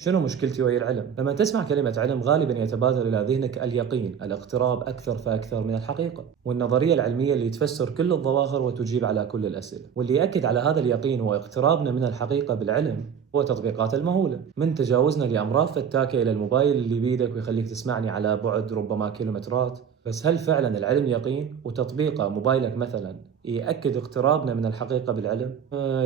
شنو مشكلتي ويا العلم؟ لما تسمع كلمة علم غالبا يتبادر إلى ذهنك اليقين، الاقتراب أكثر فأكثر من الحقيقة، والنظرية العلمية اللي تفسر كل الظواهر وتجيب على كل الأسئلة، واللي يأكد على هذا اليقين واقترابنا من الحقيقة بالعلم هو تطبيقات المهولة، من تجاوزنا لأمراض فتاكة إلى الموبايل اللي بيدك ويخليك تسمعني على بعد ربما كيلومترات. بس هل فعلا العلم يقين وتطبيقه موبايلك مثلا يأكد اقترابنا من الحقيقة بالعلم؟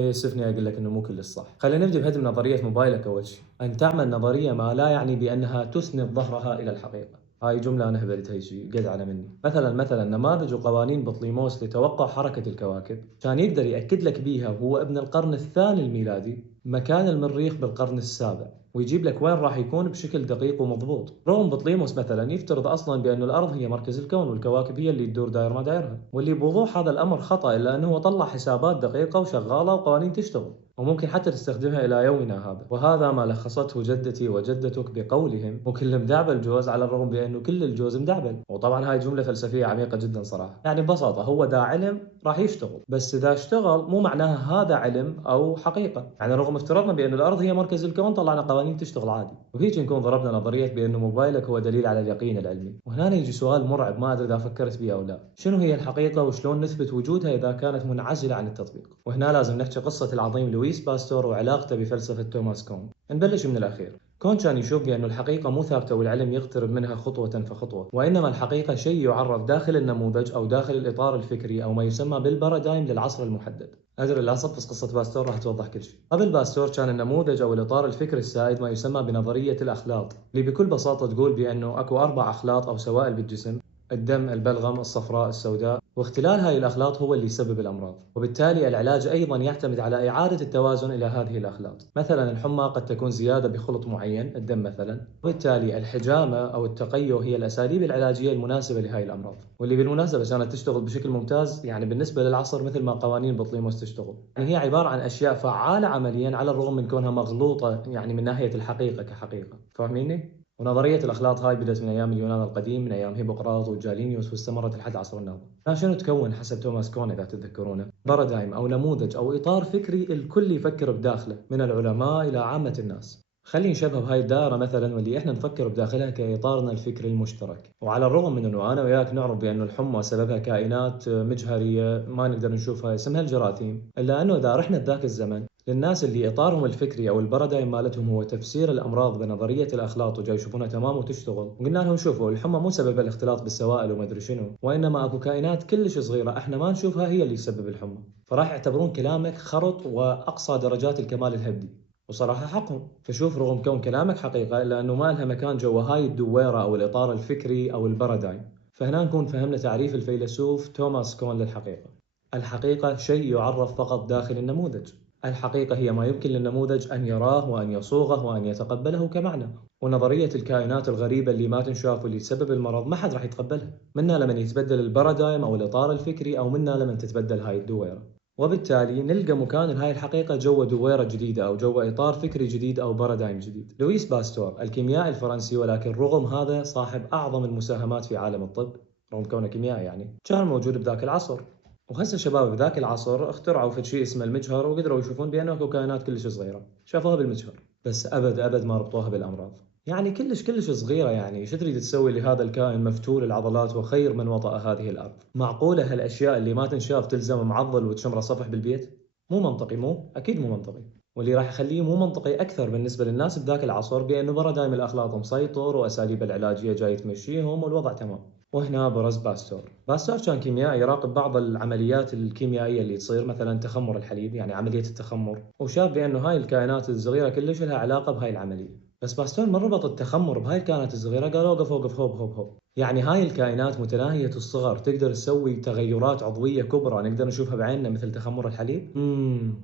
يسفني أقول لك إنه مو كل الصح. خلينا نبدأ بهدم نظرية موبايلك أول شيء. أن تعمل نظرية ما لا يعني بأنها تسند ظهرها إلى الحقيقة. هاي جملة أنا هبلتها شيء قد على مني. مثلا نماذج وقوانين بطليموس لتوقع حركة الكواكب كان يقدر يأكد لك بيها وهو ابن القرن الثاني الميلادي مكان المريخ بالقرن السابع، ويجيب لك وين راح يكون بشكل دقيق ومضبوط. رغم بطليموس مثلا يفترض اصلا بأن الارض هي مركز الكون والكواكب هي اللي تدور داير ما دايرها، واللي بوضوح هذا الامر خطأ، الا انه هو طلع حسابات دقيقة وشغالة وقوانين تشتغل وممكن حتى تستخدمها الى يومنا هذا. وهذا ما لخصته جدتي وجدتك بقولهم: وكل مدعبل جوز، على الرغم بانه كل الجوز مدعبل. وطبعا هاي جملة فلسفية عميقة جدا صراحة. يعني ببساطة هو دا علم راح يشتغل، بس اذا اشتغل مو معناها هذا علم او حقيقة. يعني رغم افتراضنا بأن الارض هي مركز الكون طلعنا قوانين تشتغل عادي. وهيك نكون ضربنا نظرية بأنه موبايلك هو دليل على اليقين العلمي. وهنا يجي سؤال مرعب ما أدري إذا فكرت به أو لا: شنو هي الحقيقة وشلون نثبت وجودها إذا كانت منعزلة عن التطبيق؟ وهنا لازم نحكي قصة العظيم لويس باستور وعلاقته بفلسفة توماس كون. نبلش من الأخير. كون كان يشوف بأن الحقيقة مو ثابتة والعلم يقترب منها خطوة فخطوة، وإنما الحقيقة شيء يعرف داخل النموذج أو داخل الإطار الفكري أو ما يسمى بالبارادايم للعصر المحدد. أدري لا بس قصة باستور راح توضح كل شيء. قبل باستور كان النموذج أو الإطار الفكري السائد ما يسمى بنظرية الأخلاط، اللي بكل بساطة تقول بأنه أكو 4 أخلاط أو سوائل بالجسم: الدم، البلغم، الصفراء، السوداء، واختلال هاي الأخلاط هو اللي يسبب الأمراض، وبالتالي العلاج أيضا يعتمد على إعادة التوازن إلى هذه الأخلاط. مثلا الحمى قد تكون زيادة بخلط معين، الدم مثلا، وبالتالي الحجامة أو التقيؤ هي الأساليب العلاجية المناسبة لهاي الأمراض، واللي بالمناسبة كانت تشتغل بشكل ممتاز يعني بالنسبة للعصر مثل ما قوانين بطليموس تشتغل. يعني هي عبارة عن أشياء فعالة عمليا على الرغم من كونها مغلوطة يعني من ناحية الحقيقة كحقيقة. فاهميني؟ ونظرية الأخلاط هاي بدأت من أيام اليونان القديم، من أيام هيبوقراط وجالينيوس، واستمرت لحد عصر النهضة. شنو تكون حسب توماس كون إذا تتذكرونه؟ بارادايم أو نموذج أو إطار فكري الكل يفكر بداخله، من العلماء إلى عامة الناس. خلينا نشبه بهاي الدائرة مثلا واللي احنا نفكر بداخلها كإطارنا الفكري المشترك. وعلى الرغم من انه انا وياك نعرف بأنه الحمى سببها كائنات مجهرية ما نقدر نشوفها اسمها الجراثيم، الا انه اذا رحنا ذاك الزمن للناس اللي اطارهم الفكري او البارادايم مالتهم هو تفسير الامراض بنظريه الاخلاط وجاي يشوفونها تمام وتشتغل، وقلنا لهم شوفوا الحمى مو سبب الاختلاط بالسوائل وما ادري شنو، وانما اكو كائنات كلش صغيره احنا ما نشوفها هي اللي تسبب الحمى، فراح يعتبرون كلامك خرط واقصى درجات الكمال الهبدي. وصراحة حقهم. فشوف رغم كون كلامك حقيقة إلا أنه ما لها مكان جوا هاي الدويرة أو الإطار الفكري أو البارادايم. فهنا نكون فهمنا تعريف الفيلسوف توماس كون للحقيقة: الحقيقة شيء يعرف فقط داخل النموذج. الحقيقة هي ما يمكن للنموذج أن يراه وأن يصوغه وأن يتقبله كمعنى. ونظرية الكائنات الغريبة اللي ما تنشاف واللي تسبب المرض ما حد راح يتقبلها، منا لمن يتبدل البارادايم أو الإطار الفكري أو منا لمن تتبدل هاي الدويرة. وبالتالي نلقى مكان لهاي الحقيقة جوا دويرة جديدة أو جوا إطار فكري جديد أو بارادايم جديد. لويس باستور الكيميائي الفرنسي، ولكن رغم هذا صاحب أعظم المساهمات في عالم الطب رغم كونه كيميائي، يعني كان موجود بذاك العصر. وهسه شباب بذاك العصر اخترعوا في شيء اسمه المجهر، وقدروا يشوفون بأنه اكو كائنات كلش صغيرة شافوها بالمجهر، بس أبد ما ربطوها بالأمراض. يعني كلش صغيرة، يعني شو تريد تسوي لهذا الكائن مفتول العضلات وخير من وطأ هذه الأرض؟ معقولة هالأشياء اللي ما تنشاف تلزم معضل وتشمره صفح بالبيت؟ مو منطقي، مو أكيد مو منطقي. واللي راح يخليه مو منطقي أكثر بالنسبة للناس بذاك العصر بأنه بارادايم الأخلاط مسيطر وأساليب العلاجية جاي تمشيهم والوضع تمام. وهنا برز باستور. باستور كان كيميائي يراقب بعض العمليات الكيميائية اللي تصير، مثلا تخمر الحليب، يعني عملية التخمر، وشاف بأنه هاي الكائنات الصغيرة كلش لها علاقة بهاي العملية. بس باستور ما ربط التخمر بهاي الكائنات الصغيرة، قال اوقف اوقف، هوب. يعني هاي الكائنات متناهية الصغر تقدر تسوي تغيرات عضوية كبرى نقدر نشوفها بعيننا مثل تخمر الحليب؟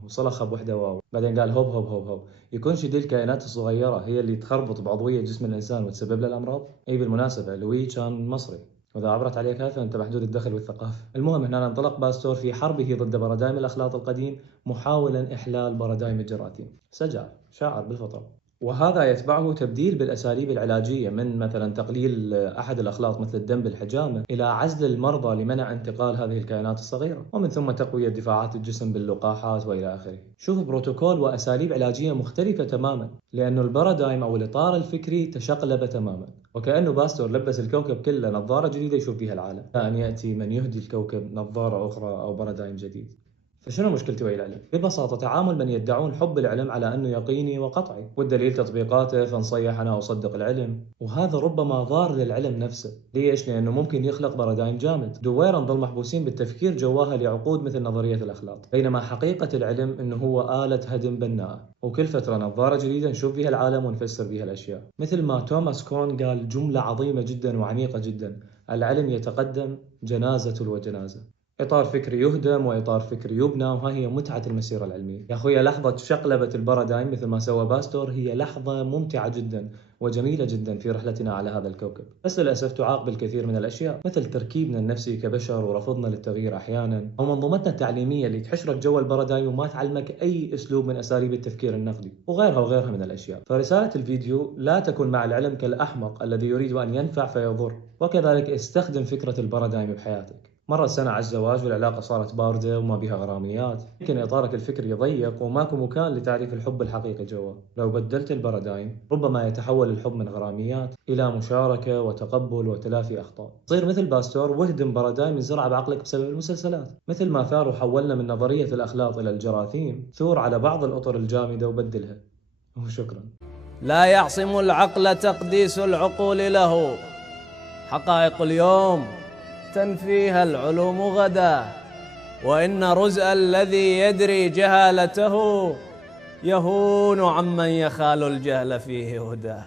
وصلخها بوحدة واو. بعدين قال هوب، يكونش دي الكائنات الصغيرة هي اللي تخربط بعضوية جسم الإنسان وتسبب له الأمراض؟ اي بالمناسبة لوي كان مصري، وإذا عبرت عليك هاي فأنت محدود الدخل والثقافة. المهم هنا انطلق باستور في حربه ضد بارادايم الأخلاط القديم محاولا إحلال بارادايم الجراثيم. سجع شاعر بالفطرة. وهذا يتبعه تبديل بالأساليب العلاجية من مثلا تقليل أحد الأخلاط مثل الدم بالحجامة إلى عزل المرضى لمنع انتقال هذه الكائنات الصغيرة، ومن ثم تقوية دفاعات الجسم باللقاحات وإلى آخره. شوف بروتوكول وأساليب علاجية مختلفة تماما، لأنه البارادايم أو الإطار الفكري تشقلب تماما، وكأنه باستور لبس الكوكب كله نظارة جديدة يشوف بها العالم، أن يأتي من يهدي الكوكب نظارة أخرى أو بارادايم جديد. فشنو مشكلتي ويا العلم؟ ببساطة تعامل من يدعون حب العلم على أنه يقيني وقطعي، والدليل تطبيقاته، فنصيح أنا أصدق العلم، وهذا ربما ضار للعلم نفسه. ليش؟ لأنه ممكن يخلق بارادايم جامد، دويرا نظل محبوسين بالتفكير جواها لعقود مثل نظرية الأخلاط، بينما حقيقة العلم أنه هو آلة هدم بناءة، وكل فترة نظارة جديدة نشوف بها العالم ونفسر بها الأشياء. مثل ما توماس كون قال جملة عظيمة جدا وعميقة جدا: العلم يتقدم جنازة وجنازة. إطار فكري يهدم وإطار فكري يبنى، وها هي متعة المسيرة العلمية. يا أخويا لحظة شقلبة البارادايم مثل ما سوى باستور هي لحظة ممتعة جدا وجميلة جدا في رحلتنا على هذا الكوكب، بس للأسف تعاقب الكثير من الأشياء، مثل تركيبنا النفسي كبشر ورفضنا للتغيير أحيانا، أو منظومتنا التعليمية اللي تحشرك جوا البارادايم وما تعلمك أي أسلوب من أساليب التفكير النقدي، وغيرها وغيرها من الأشياء. فرسالة الفيديو: لا تكن مع العلم كالأحمق الذي يريد أن ينفع فيضر، وكذلك استخدم فكرة البارادايم بحياتك. مرة سنة على الزواج والعلاقة صارت باردة وما بها غراميات، يمكن إطارك الفكري ضيق وماكو مكان لتعريف الحب الحقيقي جوا. لو بدلت البارادايم ربما يتحول الحب من غراميات إلى مشاركة وتقبل وتلافي أخطاء. صير مثل باستور واهدم بارادايم الزرعة بعقلك بسبب المسلسلات، مثل ما ثار وحولنا من نظرية الأخلاط إلى الجراثيم، ثور على بعض الأطر الجامدة وبدلها. وشكرا. لا يعصم العقل تقديس العقول له، حقائق اليوم تنفيها العلوم غدا، وإن رزء الذي يدري جهالته يهون عمن يخال الجهل فيه هداه.